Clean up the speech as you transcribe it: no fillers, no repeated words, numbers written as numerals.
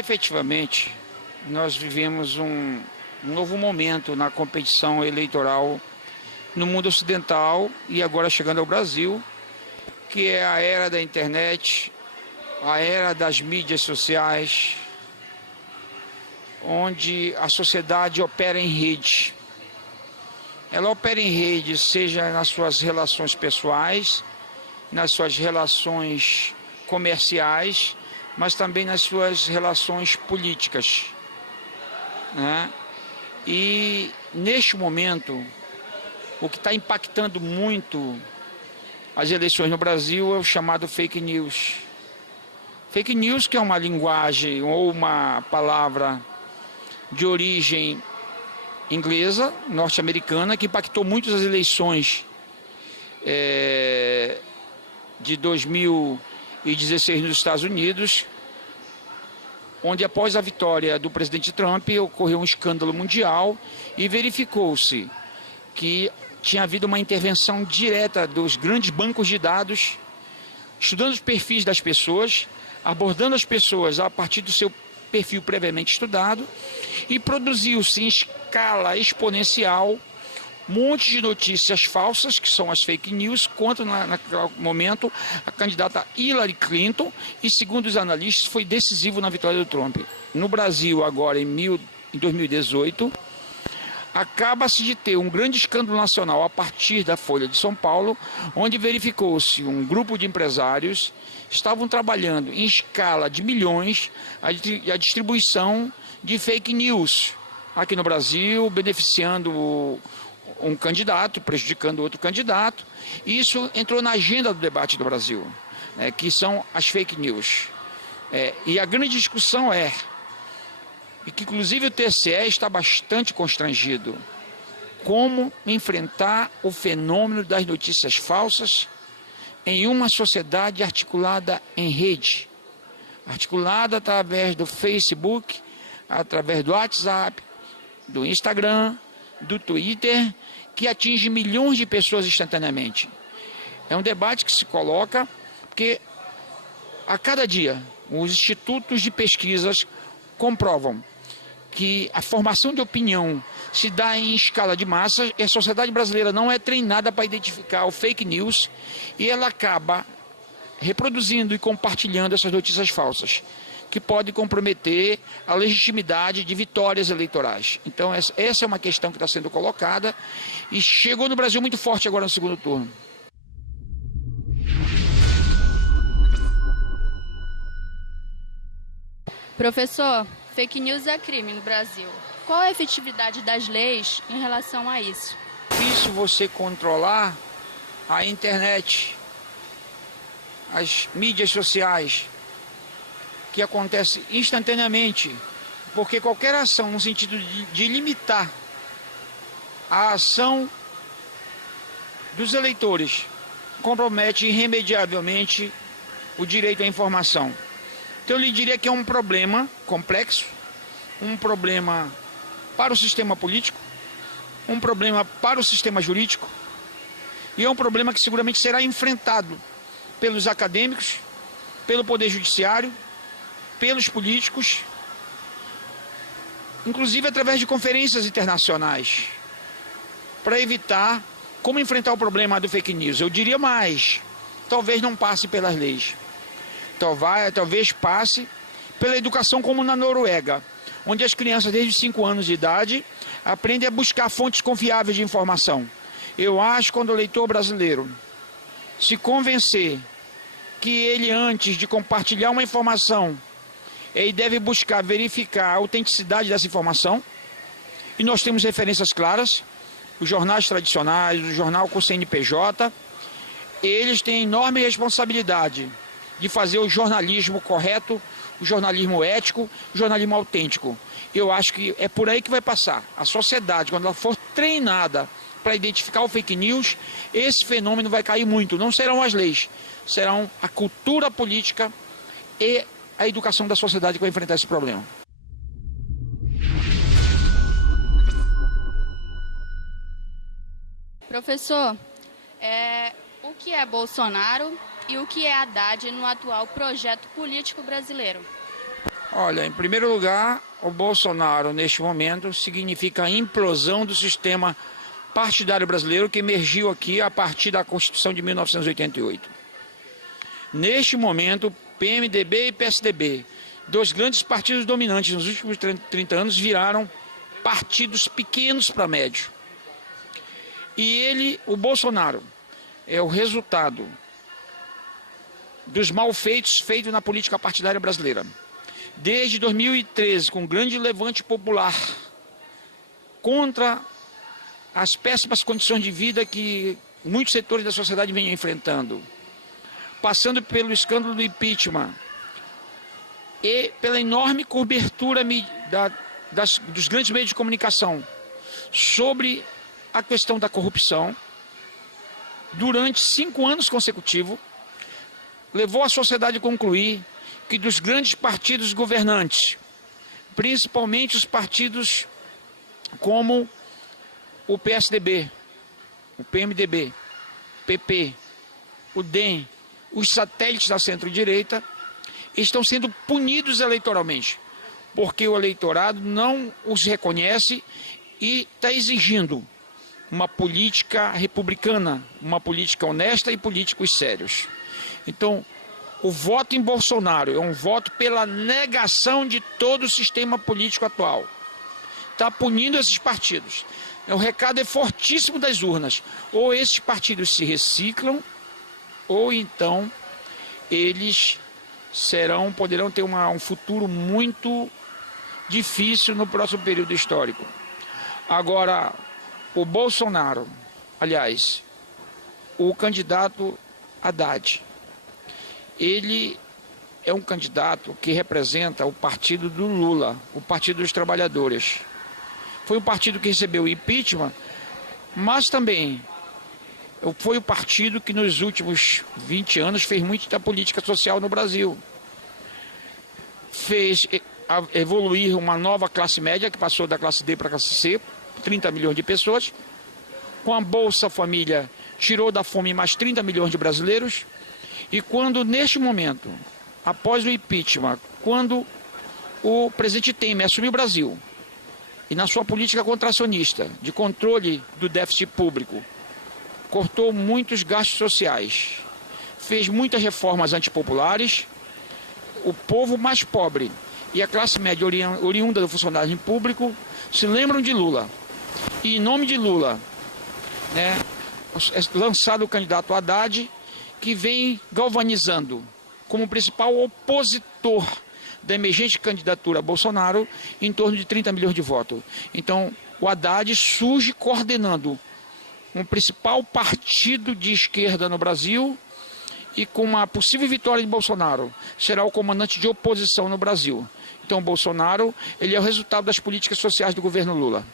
Efetivamente, nós vivemos um novo momento na competição eleitoral no mundo ocidental e agora chegando ao Brasil, que é a era da internet, a era das mídias sociais, onde a sociedade opera em rede. Ela opera em rede, seja nas suas relações pessoais, nas suas relações comerciais, mas também nas suas relações políticas, né? E neste momento, o que está impactando muito as eleições no Brasil é o chamado fake news. Fake news, que é uma linguagem ou uma palavra de origem inglesa, norte-americana, que impactou muito as eleições de 2016 nos Estados Unidos, onde após a vitória do presidente Trump ocorreu um escândalo mundial e verificou-se que tinha havido uma intervenção direta dos grandes bancos de dados, estudando os perfis das pessoas, abordando as pessoas a partir do seu perfil previamente estudado, e produziu-se em escala exponencial um monte de notícias falsas, que são as fake news, contra naquele momento a candidata Hillary Clinton, e segundo os analistas foi decisivo na vitória do Trump. No Brasil, agora em 2018, acaba-se de ter um grande escândalo nacional a partir da Folha de São Paulo, onde verificou-se um grupo de empresários estavam trabalhando em escala de milhões a distribuição de fake news aqui no Brasil, beneficiando um candidato, prejudicando outro candidato. E isso entrou na agenda do debate do Brasil, que são as fake news. E a grande discussão e que inclusive o TSE está bastante constrangido, como enfrentar o fenômeno das notícias falsas em uma sociedade articulada em rede, articulada através do Facebook, através do WhatsApp, do Instagram, do Twitter, que atinge milhões de pessoas instantaneamente. É um debate que se coloca porque a cada dia os institutos de pesquisas comprovam que a formação de opinião se dá em escala de massa e a sociedade brasileira não é treinada para identificar o fake news e ela acaba reproduzindo e compartilhando essas notícias falsas, que podem comprometer a legitimidade de vitórias eleitorais. Então essa é uma questão que está sendo colocada e chegou no Brasil muito forte agora no segundo turno. Professor, fake news é crime no Brasil. Qual a efetividade das leis em relação a isso? É difícil você controlar a internet, as mídias sociais, que acontece instantaneamente, porque qualquer ação no sentido de limitar a ação dos eleitores compromete irremediavelmente o direito à informação. Então eu lhe diria que é um problema complexo, um problema para o sistema político, um problema para o sistema jurídico, e é um problema que seguramente será enfrentado pelos acadêmicos, pelo Poder Judiciário, pelos políticos, inclusive através de conferências internacionais, para evitar como enfrentar o problema do fake news. Eu diria mais, talvez não passe pelas leis. Talvez passe pela educação como na Noruega, onde as crianças desde 5 anos de idade aprendem a buscar fontes confiáveis de informação. Eu acho que quando o leitor brasileiro se convencer que ele, antes de compartilhar uma informação, ele deve buscar verificar a autenticidade dessa informação, e nós temos referências claras, os jornais tradicionais, o jornal com CNPJ, eles têm enorme responsabilidade de fazer o jornalismo correto, o jornalismo ético, o jornalismo autêntico. Eu acho que é por aí que vai passar. A sociedade, quando ela for treinada para identificar o fake news, esse fenômeno vai cair muito. Não serão as leis, serão a cultura política e a educação da sociedade que vai enfrentar esse problema. Professor, o que é Bolsonaro e o que é Haddad no atual projeto político brasileiro? Olha, em primeiro lugar, o Bolsonaro, neste momento, significa a implosão do sistema partidário brasileiro que emergiu aqui a partir da Constituição de 1988. Neste momento, PMDB e PSDB, dois grandes partidos dominantes nos últimos 30 anos, viraram partidos pequenos para médio. E ele, o Bolsonaro, é o resultado dos malfeitos feitos na política partidária brasileira. Desde 2013, com um grande levante popular contra as péssimas condições de vida que muitos setores da sociedade vêm enfrentando, passando pelo escândalo do impeachment e pela enorme cobertura dos grandes meios de comunicação sobre a questão da corrupção, durante 5 anos consecutivos, levou a sociedade a concluir que dos grandes partidos governantes, principalmente os partidos como o PSDB, o PMDB, PP, o DEM, os satélites da centro-direita, estão sendo punidos eleitoralmente, porque o eleitorado não os reconhece e está exigindo uma política republicana, uma política honesta e políticos sérios. Então, o voto em Bolsonaro é um voto pela negação de todo o sistema político atual. Está punindo esses partidos. O recado é fortíssimo das urnas. Ou esses partidos se reciclam, ou então eles poderão ter um futuro muito difícil no próximo período histórico. Agora, o Bolsonaro, aliás, o candidato Haddad, ele é um candidato que representa o partido do Lula, o Partido dos Trabalhadores. Foi um partido que recebeu o impeachment, mas também foi o partido que nos últimos 20 anos fez muito da política social no Brasil. Fez evoluir uma nova classe média, que passou da classe D para a classe C, 30 milhões de pessoas. Com a Bolsa Família, tirou da fome mais 30 milhões de brasileiros. E quando, neste momento, após o impeachment, quando o presidente Temer assumiu o Brasil, e na sua política contracionista, de controle do déficit público, cortou muitos gastos sociais, fez muitas reformas antipopulares, o povo mais pobre e a classe média oriunda do funcionário público se lembram de Lula. E em nome de Lula, é lançado o candidato Haddad, que vem galvanizando como principal opositor da emergente candidatura Bolsonaro em torno de 30 milhões de votos. Então, o Haddad surge coordenando um principal partido de esquerda no Brasil e com uma possível vitória de Bolsonaro, será o comandante de oposição no Brasil. Então, Bolsonaro, ele é o resultado das políticas sociais do governo Lula.